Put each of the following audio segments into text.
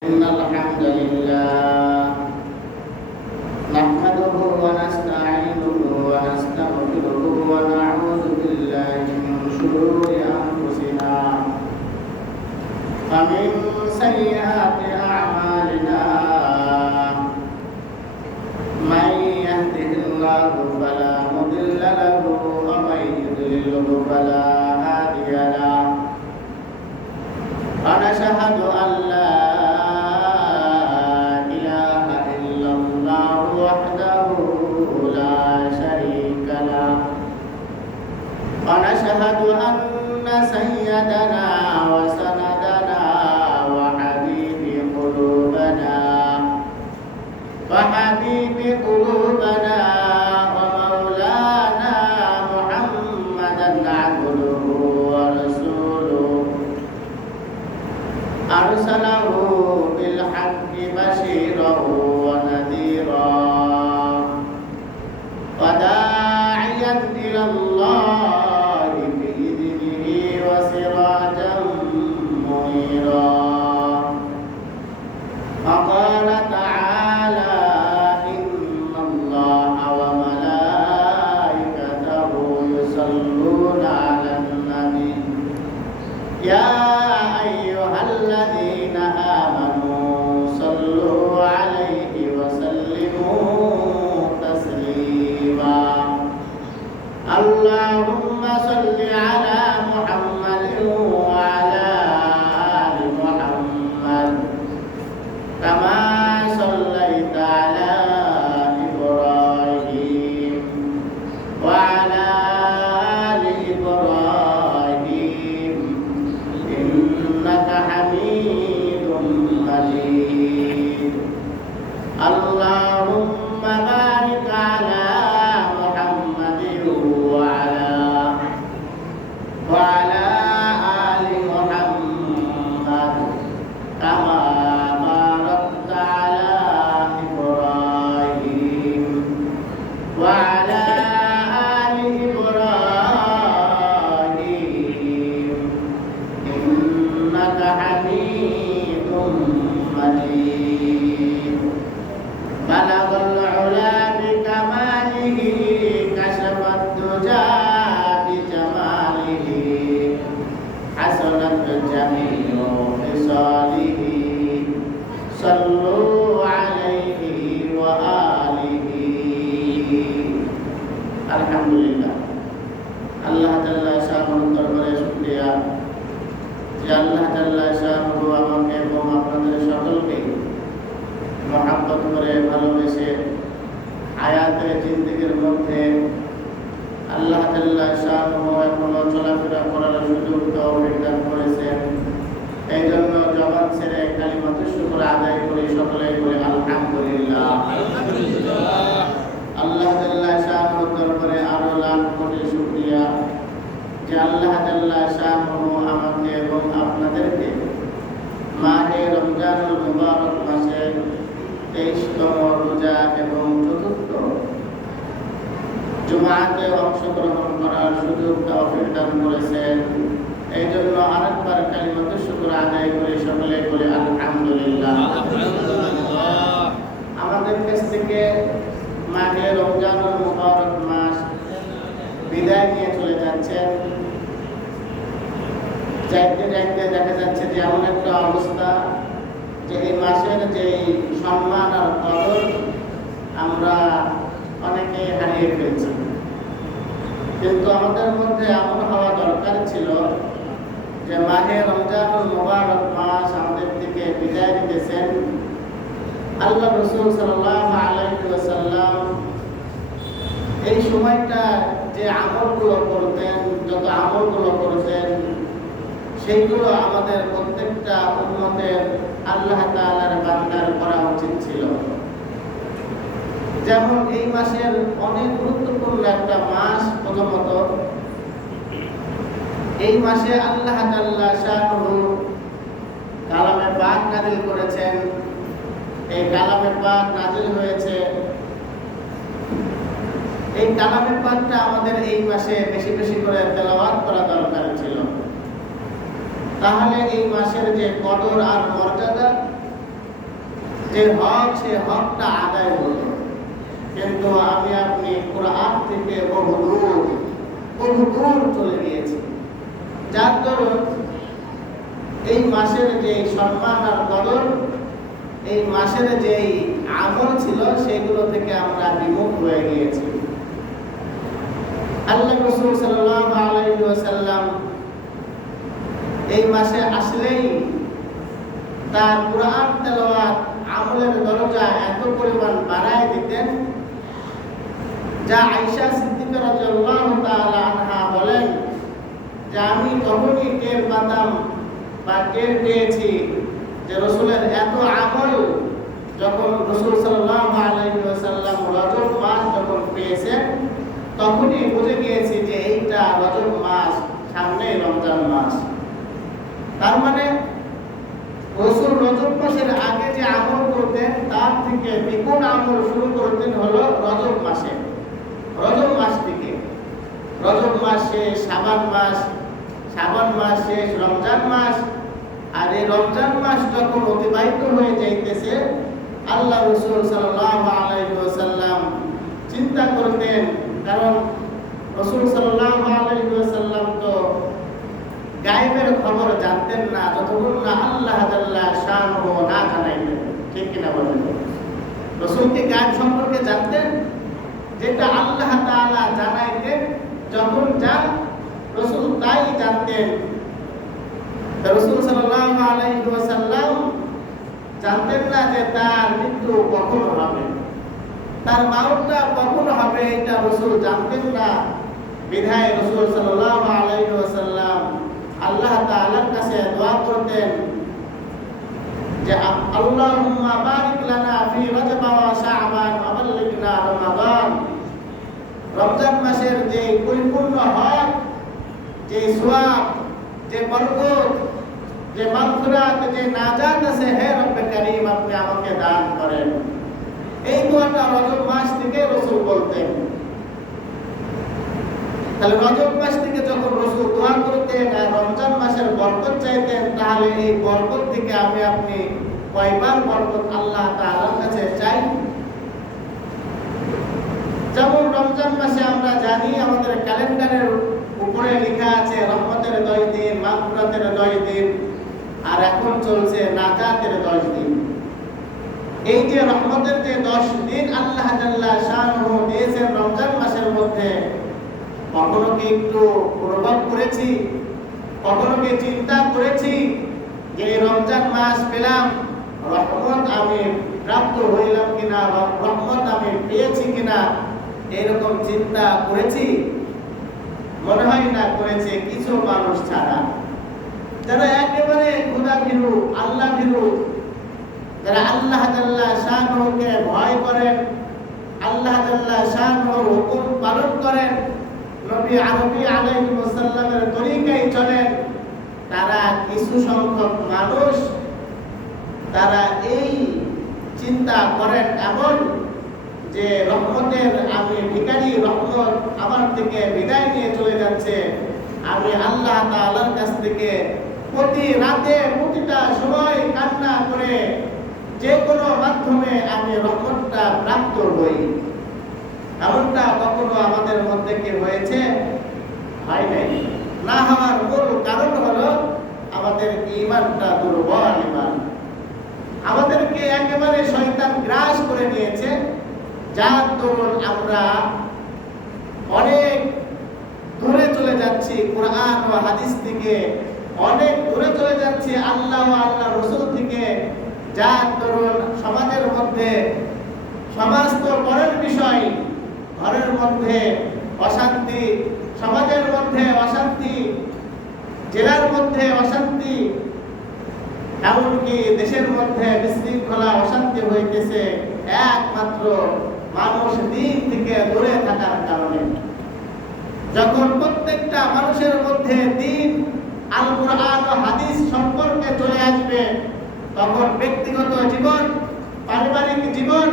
إن الحمد لله نحمده ونستعينه ونستغفره ونعوذ بالله من شرور أنفسنا ومن سيئات أعمالنا من يهده الله فلا مضل له ومن يضلله فلا هادي له ونشهد أن لا إله إلا الله وحده لا شريك له ونشهد أن سيدنا وسندنا وحبيب قلوبنا ومولانا محمدا عبده ورسوله أرسله بالحق بشيرا ونذيرا وداعيا إلى الله بإذنه وسراجا منيرا فقال تعالى إن الله وملائكته يصلون على النبي يا أيها الذين آمنوا صلوا عليه وسلموا تسليما اللهم صل على محمد وعلى آل محمد كما صليت على إبراهيم وعلى آل إبراهيم إنك حميد مجيد اللهم بارك على محمد وعلى آل محمد كما باركت على إبراهيم وعلى آل إبراهيم إنك حميد مجيد بلغ العلا بكماله كشف الدجى بجماله حسنت جميع خصاله صلوا عليه وآله الحمد لله আল্লাহ তাআলা শাহুর দরবারে শুকরিয়া যে আল্লাহ তাআলা শাহু আমাকে এবং আপনাদের সকলকে মহব্বত করে ভালোবেসে হায়াতের জিন্দেগির মধ্যে আল্লাহ তাআলা শাহু এখনো চলাফেরা করার সুযোগ তৌফিক দান করেছেন। এই জন্য জবান ছেড়ে কালিমাতুশ শুকর আদায় করি, সকলে বলি আলহামদুলিল্লাহ। আল্লাহ তাআলা শাহুর দরবারে আরো লাখ কোটি শুকরিয়া যে আল্লাহ তাআলা শাহু আমাকে এবং আপনাদেরকে মাহে রমজানুল মুবারক মাসে 23তম রোজা এবং চতুর্থ জুমাতে অংশগ্রহণ করার সুযোগ তৌফিক দান করেছেন। এই জন্য আরেকবার কালিমাতুশ শুকর আদায় করে সকলে বলে আলহামদুলিল্লাহ। আমাদের কাছ থেকে মাহে রমজানুল মুবারক মাস বিদায় নিয়ে চলে যাচ্ছেন। যাইতে যাইতে দেখা যাচ্ছে যে এমন একটা অবস্থা যে এই মাসের যে সম্মান আর কদর আমরা অনেকে হারিয়ে ফেলছি। কিন্তু আমাদের মধ্যে এমন হওয়া দরকার ছিল যে মাহে রমজানুল মুবারক মাস আমাদের থেকে বিদায় দিতেছেন। আল্লাহ রাসূল সাল্লাল্লাহু আলাইহি ওয়াসাল্লাম এই সময়টা যে আমলগুলো করতেন, যত আমলগুলো করতেন, সেইগুলো আমাদের প্রত্যেকটা উম্মতের আল্লাহ তাআলার বান্দার করা উচিত ছিল। যেমন এই মাসের অনেক গুরুত্বপূর্ণ একটা মাস। প্রথমত এই মাসে আল্লাহ তাআলা শাহু কালামে পাক নাযিল করেছেন। এই কালামে পাক নাযিল হয়েছে, এই কালামে পাকটা আমাদের এই মাসে বেশি বেশি করে তেলাওয়াত করা দরকার ছিল। তাহলে এই মাসের যে কদর আর মর্যাদা যে হক, সে হকটা আদায় হলো। কিন্তু আমি আপনি কোরআন থেকে বহু দূর চলে গিয়েছি। যার দরুন এই মাসের যে সম্মান আর কদর, এই মাসের যেই আমল ছিল, সেগুলো থেকে আমরা বিমুখ হয়ে গিয়েছি। আল্লাহ রাসূল সাল্লাল্লাহু আলাইহি ওয়াসাল্লাম এই মাসে আসলেই তার কুরআন তেলাওয়াত আমলের দরজা এত পরিমাণ বাড়ায় দিতেন, যা আয়েশা সিদ্দিকা রাদিয়াল্লাহু তাআলা আনহা বলেন যে আমি তখনই টের পেতাম বা টের পেয়েছি যে রাসূলের এত আমল, যখন রাসূল সাল্লাল্লাহু আলাইহি ওয়াসাল্লাম রজব মাস যখন পেয়েছেন, তখনই বুঝে গিয়েছি যে এইটা রজব মাস, সামনে রমজান মাস। তার মানে রাসূল রজব মাসের আগে যে আমল করতেন, তার থেকে দ্বিগুণ আমল শুরু করতেন হলো রজব মাসে। রজব মাস থেকে, রজব মাস শেষ শাবান মাস, শাবান মাস শেষ রমজান মাস। আর এই রমজান মাস যখন অতিবাহিত হয়ে যাইতেছে, আল্লাহ রাসূল সাল্লাল্লাহু আলাইহি ওয়াসাল্লাম চিন্তা করতেন, কারণ রাসূল সাল্লাল্লাহু আলাইহি ওয়াসাল্লাম তো গায়েবের খবর জানতেন না, যতক্ষণ না আল্লাহ তাআলা শানহু না জানাইতেন। ঠিক কিনা বলেন? রাসূল কি গায়েব সম্পর্কে জানতেন? যেটা আল্লাহ তাআলা জানাইতেন, যখন যান রাসূল তাই জানতেন। রাসূল সাল্লাল্লাহু আলাইহি ওয়াসাল্লাম জানতেন না যে তার মৃত্যু কখন হবে, তার মাউতটা কখন হবে, এটা রাসূল জানতেন না। বিধায় রাসূল সাল্লাল্লাহু আলাইহি ওয়াসাল্লাম আল্লাহ তাআলার কাছে দোয়া করতেন যে আল্লাহুম্মা বারিক লানা ফি রজব ওয়া শাবান ওয়া বাল্লিগনা রমাদান। রমজান মাসের যে পরিপূর্ণ হক, যে সওয়াব, যে বরকত, যে মাগফিরাত, যে নাজাত আছে, হে রব্বে কারীম আপনি আমাকে দান করেন। এই দোয়াটা রজব মাস থেকে রাসূল বলতেন। তাহলে রজব মাস থেকে যখন রাসূল দোয়া করতেন আর রমজান মাসের বরকত চাইতেন, তাহলে এই বরকত থেকে আমি আপনি কয়বার বরকত আল্লাহ তাআলার কাছে চাই? যেমন রমজান মাসে আমরা জানি আমাদের ক্যালেন্ডারের উপরে লেখা আছে রহমতের 10 দিন, মাগফিরাতের 10 দিন, আর এখন চলছে নাজাতের 10 দিন। এই যে রহমতের যে 10 দিন আল্লাহ জাল্লা শানহু দিয়েছেন রমজান মাসের মধ্যে, কখনো কি একটু অনুভব করেছি, কখনো কি চিন্তা করেছি যে রমজান মাস পেলাম, রহমত আমি প্রাপ্ত হইলাম কিনা, রহমত আমি পেয়েছি কিনা, এরকম চিন্তা করেছি? মনে হয় না করেছে কিছু মানুষ ছাড়া। যারা একেবারে খোদা ভীরু, আল্লাহ ভীরু, যারা আল্লাহ জাল্লা শানহুকে ভয় করেন, আল্লাহ জাল্লা শানহুর হুকুম পালন করেন, নবী আরবি আলাইহিস সালামের তরিকায় চলেন, তারা কিছু সংখ্যক মানুষ তারা এই চিন্তা করেন এমন যে রহমতের আমি ভিখারি, রহমত আমার থেকে বিদায় নিয়ে চলে যাচ্ছে, আমি আল্লাহ তাআলার কাছ থেকে প্রতি রাতে প্রতিটা সময় কান্না করে যে কোনো মাধ্যমে আমি রহমতটা প্রাপ্ত হই। এমনটা কখনো আমাদের মধ্যে কি হয়েছে? হয় নাই। না হওয়ার মূল কারণ হলো আমাদের ঈমানটা দুর্বল ঈমান। আমাদেরকে একেবারে শয়তান গ্রাস করে নিয়েছে, যার দরুন আমরা অনেক দূরে চলে যাচ্ছি কোরআন ও হাদিস থেকে, অনেক দূরে চলে যাচ্ছি আল্লাহ ও আল্লাহ রাসূল থেকে, যার দরুন সমাজের মধ্যে, সমাজ তো পরের বিষয়, ঘরের মধ্যে অশান্তি, সমাজের মধ্যে অশান্তি, জেলার মধ্যে অশান্তি, এমনকি দেশের মধ্যে বিশৃঙ্খলা, অশান্তি হইতেছে একমাত্র মানুষ দিন থেকে দূরে থাকার কারণে। যখন প্রত্যেকটা মানুষের মধ্যে দিন, আল কোরআন ও হাদিস সম্পর্কে চলে আসবে, তখন ব্যক্তিগত জীবন, পারিবারিক জীবন,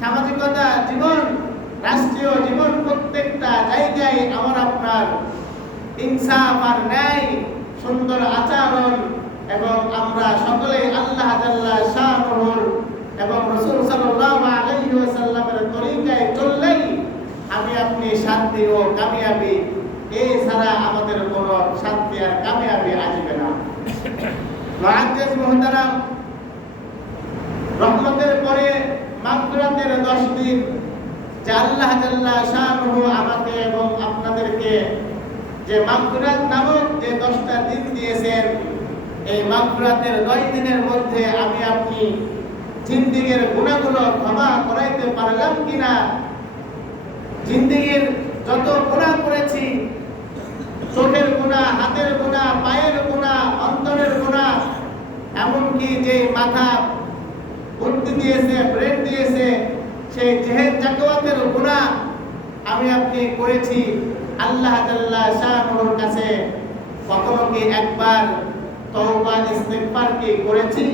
সামাজিকতা জীবন, রাষ্ট্রীয় জীবন, প্রত্যেকটা জায়গায় আমার আপনার ইনসাফ আর ন্যায়, সুন্দর আচরণ, এবং আমরা সকলেই আল্লাহ জাল্লা শানহুর এবং রাসূল সাল্লাল্লাহু আলাইহি ওয়াসাল্লামের তরিকায় চললেই আমি আপনি শান্তি ও কামিয়াবি, এছাড়া আমাদের কোনো শান্তি আর কামিয়াবি আসবে না। মুআজ্জিজ মুহতারাম, রহমতের পরে মাগফিরাতের 10 দিন যে আল্লাহ জাল্লা শানুহু আমাকে এবং আপনাদেরকে যে মাগফিরাত নামক যে 10টা দিন দিয়েছেন, এই মাগফিরাতের 10 দিনের মধ্যে আমি আপনি জিন্দেগীর গুনাহগুলো ক্ষমা করাইতে পারলাম কিনা, জিন্দেগীর যত গুনাহ করেছি, চোখের গুনাহ, হাতের গুনাহ, পায়ের গুনাহ, অন্তরের গুনাহ, এমনকি যে মাথা বুদ্ধি দিয়েছে, ব্রেন দিয়েছে, সেই জেহেদ জাকাওয়াতের গুনাহ আমি আপনি করেছি, আল্লাহ জাল্লা শানুর কাছে কখনো কি একবার তওবা ইস্তিগফার কি করেছি?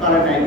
করে নাই।